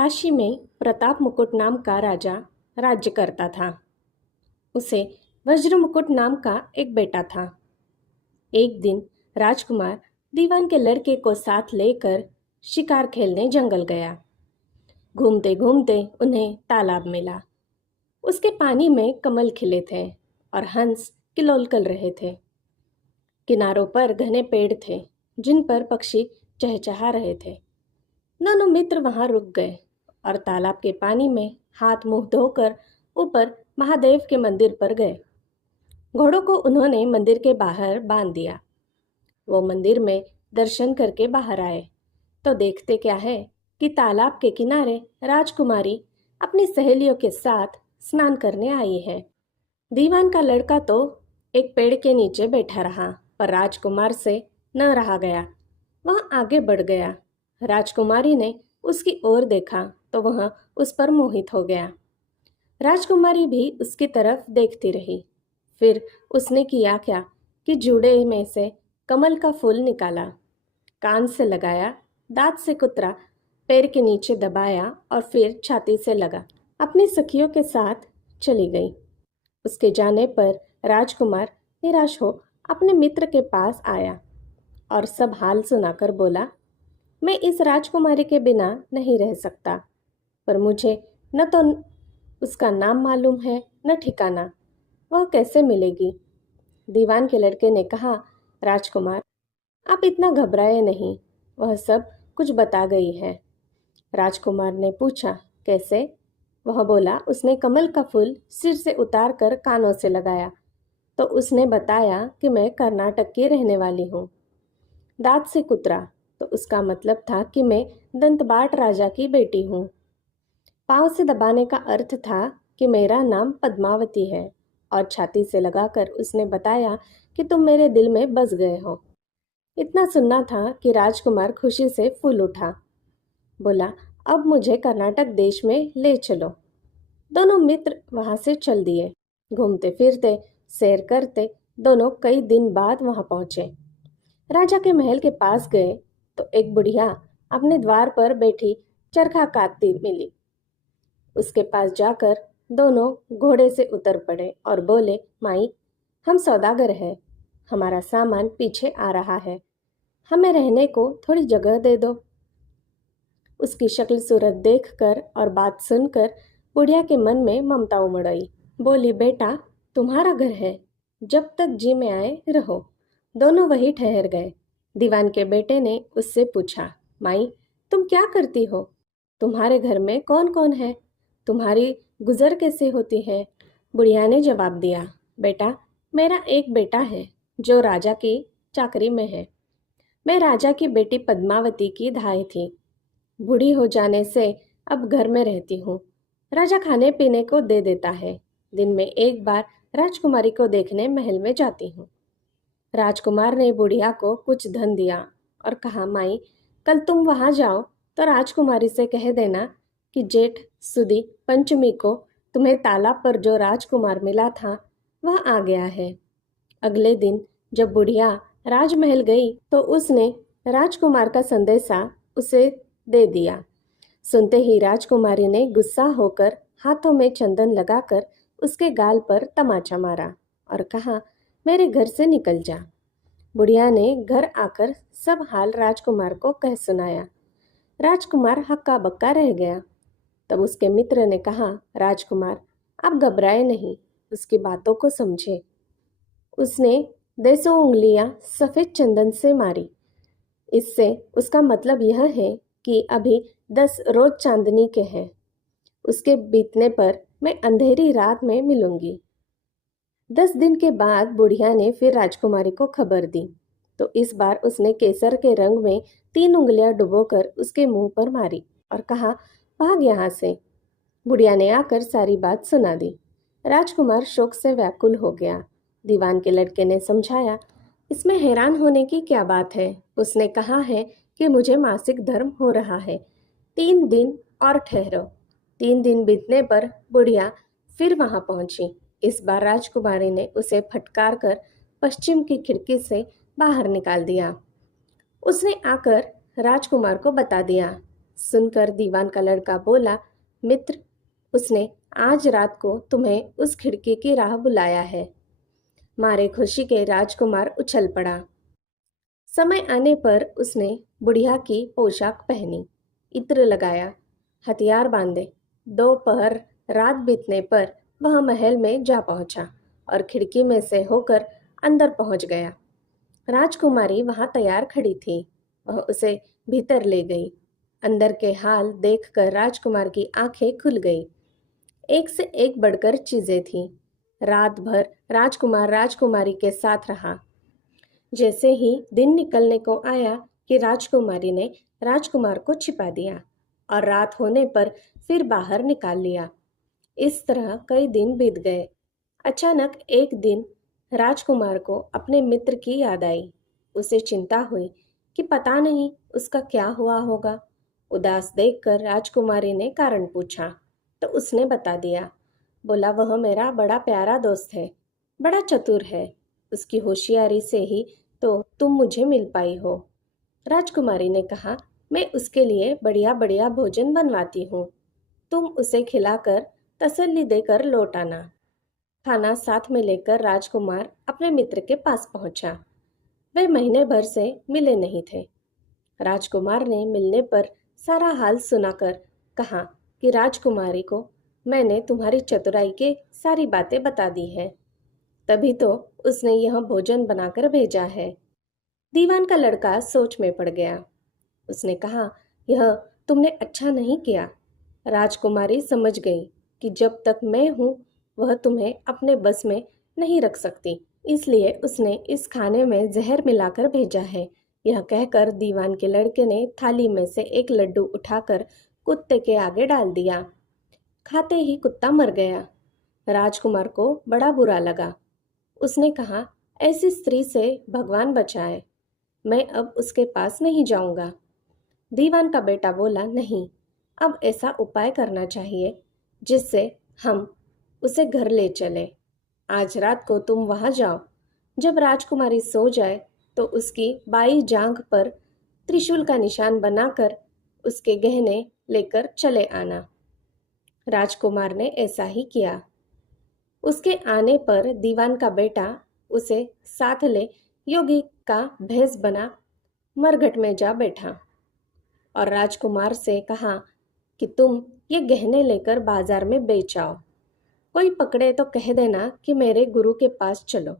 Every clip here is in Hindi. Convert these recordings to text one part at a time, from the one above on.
काशी में प्रताप मुकुट नाम का राजा राज्य करता था। उसे वज्र मुकुट नाम का एक बेटा था। एक दिन राजकुमार दीवान के लड़के को साथ लेकर शिकार खेलने जंगल गया। घूमते घूमते उन्हें तालाब मिला। उसके पानी में कमल खिले थे और हंस किलोल कर रहे थे। किनारों पर घने पेड़ थे जिन पर पक्षी चहचहा रहे थे। दोनों मित्र वहां रुक गए और तालाब के पानी में हाथ मुंह धोकर ऊपर महादेव के मंदिर पर गए। घोड़ों को उन्होंने मंदिर के बाहर बांध दिया। वो मंदिर में दर्शन करके बाहर आए तो देखते क्या है कि तालाब के किनारे राजकुमारी अपनी सहेलियों के साथ स्नान करने आई है। दीवान का लड़का तो एक पेड़ के नीचे बैठा रहा, पर राजकुमार से न रहा गया। वह आगे बढ़ गया। राजकुमारी ने उसकी ओर देखा तो वह उस पर मोहित हो गया। राजकुमारी भी उसकी तरफ देखती रही। फिर उसने किया क्या कि जूड़े में से कमल का फूल निकाला, कान से लगाया, दांत से कुतरा, पैर के नीचे दबाया और फिर छाती से लगा। अपनी सखियों के साथ चली गई। उसके जाने पर राजकुमार निराश हो अपने मित्र के पास आया और सब हाल सुनाकर बोला, मैं इस राजकुमारी के बिना नहीं रह सकता, पर मुझे न तो उसका नाम मालूम है न ठिकाना। वह कैसे मिलेगी? दीवान के लड़के ने कहा, राजकुमार आप इतना घबराए नहीं, वह सब कुछ बता गई है। राजकुमार ने पूछा, कैसे? वह बोला, उसने कमल का फूल सिर से उतार कर कानों से लगाया तो उसने बताया कि मैं कर्नाटक की रहने वाली हूँ। दांत से कुतरा तो उसका मतलब था कि मैं दंतबाट राजा की बेटी हूँ। पाँव से दबाने का अर्थ था कि मेरा नाम पद्मावती है, और छाती से लगाकर उसने बताया कि तुम मेरे दिल में बस गए हो। इतना सुनना था कि राजकुमार खुशी से फूल उठा। बोला, अब मुझे कर्नाटक देश में ले चलो। दोनों मित्र वहां से चल दिए। घूमते फिरते सैर करते दोनों कई दिन बाद वहां पहुंचे। राजा के महल के पास गए तो एक बुढ़िया अपने द्वार पर बैठी चरखा काटती मिली। उसके पास जाकर दोनों घोड़े से उतर पड़े और बोले, माई, हम सौदागर हैं, हमारा सामान पीछे आ रहा है, हमें रहने को थोड़ी जगह दे दो। उसकी शक्ल सूरत देखकर और बात सुनकर बुढ़िया के मन में ममता उमड़ आई। बोली, बेटा तुम्हारा घर है, जब तक जी में आए रहो। दोनों वहीं ठहर गए। दीवान के बेटे ने उससे पूछा, माई तुम क्या करती हो? तुम्हारे घर में कौन कौन है? तुम्हारी गुजर कैसे होती है? बुढ़िया ने जवाब दिया, बेटा मेरा एक बेटा है जो राजा की चाकरी में है। मैं राजा की बेटी पद्मावती की धाई थी। बूढ़ी हो जाने से अब घर में रहती हूँ। राजा खाने पीने को दे देता है। दिन में एक बार राजकुमारी को देखने महल में जाती हूँ। राजकुमार ने बुढ़िया को कुछ धन दिया और कहा, माई कल तुम वहां जाओ तो राजकुमारी से कह देना कि जेठ सुदी पंचमी को तुम्हें तालाब पर जो राजकुमार मिला था वह आ गया है। अगले दिन जब बुढ़िया राजमहल गई तो उसने राजकुमार का संदेशा उसे दे दिया। सुनते ही राजकुमारी ने गुस्सा होकर हाथों में चंदन लगाकर उसके गाल पर तमाचा मारा और कहा, मेरे घर से निकल जा। बुढ़िया ने घर आकर सब हाल राजकुमार को कह सुनाया। राजकुमार हक्का बक्का रह गया। तब उसके मित्र ने कहा, राजकुमार आप घबराए नहीं, उसकी बातों को समझे। उसने 150 उंगलियां सफेद चंदन से मारी। इससे उसका मतलब यह है कि अभी 10 रोज चांदनी के हैं। उसके बीतने पर मैं अंधेरी रात में मिलूंगी। 10 दिन के बाद बुढ़िया ने फिर राजकुमारी को खबर दी तो इस बार उसने केसर के रंग में 3 उंगलियां डुबोकर उसके मुंह पर मारी और कहा, भाग यहाँ से। बुढ़िया ने आकर सारी बात सुना दी। राजकुमार शोक से व्याकुल हो गया। दीवान के लड़के ने समझाया, इसमें हैरान होने की क्या बात है? उसने कहा है कि मुझे मासिक धर्म हो रहा है, 3 दिन और ठहरो। 3 दिन बीतने पर बुढ़िया फिर वहां पहुंची। इस बार राजकुमारी ने उसे फटकार कर पश्चिम की खिड़की से बाहर निकाल दिया। उसने आकर राजकुमार को बता दिया, सुनकर दीवान का लड़का बोला, मित्र, उसने आज रात को तुम्हें उस खिड़की की राह बुलाया है। मारे खुशी के राजकुमार उछल पड़ा। समय आने पर उसने बुढ़िया की पोशाक पहनी, इत्र लगाया, हथियार बांधे। दोपहर रात बीतने पर वह महल में जा पहुंचा और खिड़की में से होकर अंदर पहुंच गया। राजकुमारी वहां तैयार खड़ी थी। वह उसे भीतर ले गई। अंदर के हाल देखकर राजकुमार की आंखें खुल गई। एक से एक बढ़कर चीजें थीं। रात भर राजकुमार राजकुमारी के साथ रहा। जैसे ही दिन निकलने को आया कि राजकुमारी ने राजकुमार को छिपा दिया और रात होने पर फिर बाहर निकाल लिया। इस तरह कई दिन बीत गए। अचानक एक दिन राजकुमार को अपने मित्र की याद आई। उसे चिंता हुई कि पता नहीं उसका क्या हुआ होगा। उदास देखकर राजकुमारी ने कारण पूछा तो उसने बता दिया। बोला, वह मेरा बड़ा प्यारा दोस्त है, बड़ा चतुर है। उसकी होशियारी से ही तो तुम मुझे मिल पाई हो। राजकुमारी ने कहा, मैं उसके लिए बढ़िया बढ़िया भोजन बनवाती हूँ। तुम उसे खिलाकर तसल्ली देकर लौट आना। खाना साथ में लेकर राजकुमार अपने मित्र के पास पहुंचा। वे महीने भर से मिले नहीं थे। राजकुमार ने मिलने पर सारा हाल सुनाकर कहा कि राजकुमारी को मैंने तुम्हारी चतुराई की सारी बातें बता दी है, तभी तो उसने यह भोजन बनाकर भेजा है। दीवान का लड़का सोच में पड़ गया। उसने कहा, यह तुमने अच्छा नहीं किया। राजकुमारी समझ गई कि जब तक मैं हूँ वह तुम्हें अपने बस में नहीं रख सकती, इसलिए उसने इस खाने में जहर मिलाकर भेजा है। यह कहकर दीवान के लड़के ने थाली में से एक लड्डू उठाकर कुत्ते के आगे डाल दिया। खाते ही कुत्ता मर गया। राजकुमार को बड़ा बुरा लगा। उसने कहा, ऐसी स्त्री से भगवान बचाए, मैं अब उसके पास नहीं जाऊंगा। दीवान का बेटा बोला, नहीं, अब ऐसा उपाय करना चाहिए जिससे हम उसे घर ले चले। आज रात को तुम वहां जाओ। जब राजकुमारी सो जाए तो उसकी बाई जांघ पर त्रिशूल का निशान बनाकर उसके गहने लेकर चले आना। राजकुमार ने ऐसा ही किया। उसके आने पर दीवान का बेटा उसे साथ ले योगी का भेष बना मरघट में जा बैठा और राजकुमार से कहा कि तुम ये गहने लेकर बाजार में बेच आओ। कोई पकड़े तो कह देना कि मेरे गुरु के पास चलो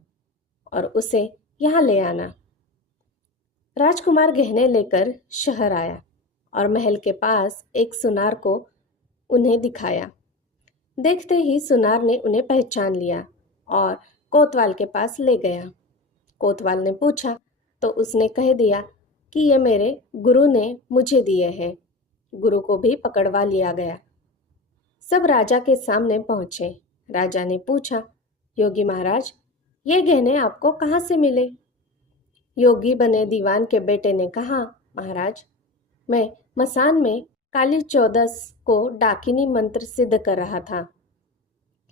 और उसे यहाँ ले आना। राजकुमार गहने लेकर शहर आया और महल के पास एक सुनार को उन्हें दिखाया। देखते ही सुनार ने उन्हें पहचान लिया और कोतवाल के पास ले गया। कोतवाल ने पूछा तो उसने कह दिया कि ये मेरे गुरु ने मुझे दिए हैं। गुरु को भी पकड़वा लिया गया। सब राजा के सामने पहुंचे। राजा ने पूछा, योगी महाराज, ये गहने आपको कहाँ से मिले? योगी बने दीवान के बेटे ने कहा, महाराज, मैं मसान में काली चौदस को डाकिनी मंत्र सिद्ध कर रहा था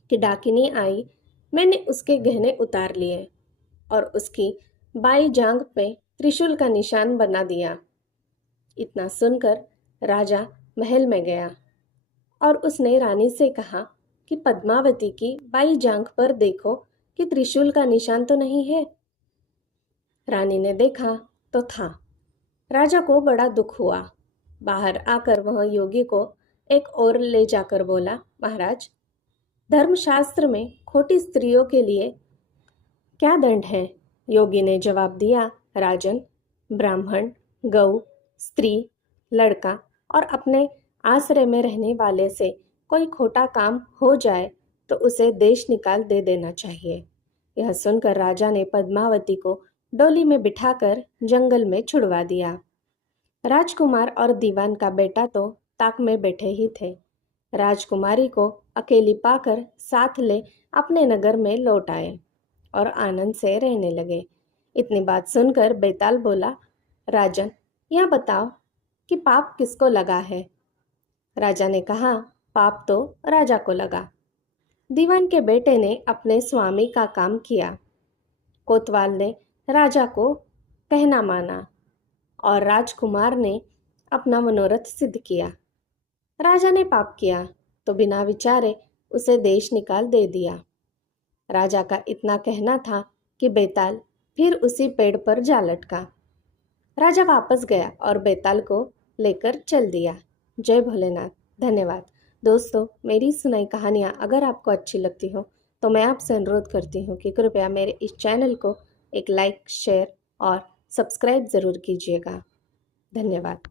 कि डाकिनी आई। मैंने उसके गहने उतार लिए और उसकी बाई जांघ पे त्रिशूल का निशान बना दिया। इतना सुनकर राजा महल में गया और उसने रानी से कहा कि पद्मावती की बाई जांघ पर देखो कि त्रिशूल का निशान तो नहीं है। रानी ने देखा तो था। राजा को बड़ा दुख हुआ। बाहर आकर वह योगी को एक ओर ले जाकर बोला, महाराज, धर्मशास्त्र में खोटी स्त्रियों के लिए क्या दंड है? योगी ने जवाब दिया, राजन, ब्राह्मण, गौ, स्त्री, लड़का और अपने आश्रय में रहने वाले से कोई खोटा काम हो जाए तो उसे देश निकाल दे देना चाहिए। यह सुनकर राजा ने पद्मावती को डोली में बिठाकर जंगल में छुड़वा दिया। राजकुमार और दीवान का बेटा तो ताक में बैठे ही थे। राजकुमारी को अकेली पाकर साथ ले अपने नगर में लौट आए और आनंद से रहने लगे। इतनी बात सुनकर बेताल बोला, राजन, यह बताओ कि पाप किसको लगा है? राजा ने कहा, पाप तो राजा को लगा। दीवान के बेटे ने अपने स्वामी का काम किया। कोतवाल ने राजा को कहना माना और राजकुमार ने अपना मनोरथ सिद्ध किया। राजा ने पाप किया तो बिना विचारे उसे देश निकाल दे दिया। राजा का इतना कहना था कि बेताल फिर उसी पेड़ पर जा लटका। राजा वापस गया और बेताल को लेकर चल दिया। जय भोलेनाथ। धन्यवाद। दोस्तों, मेरी सुनाई कहानियाँ अगर आपको अच्छी लगती हो तो मैं आपसे अनुरोध करती हूँ कि कृपया मेरे इस चैनल को एक लाइक, शेयर और सब्सक्राइब ज़रूर कीजिएगा। धन्यवाद।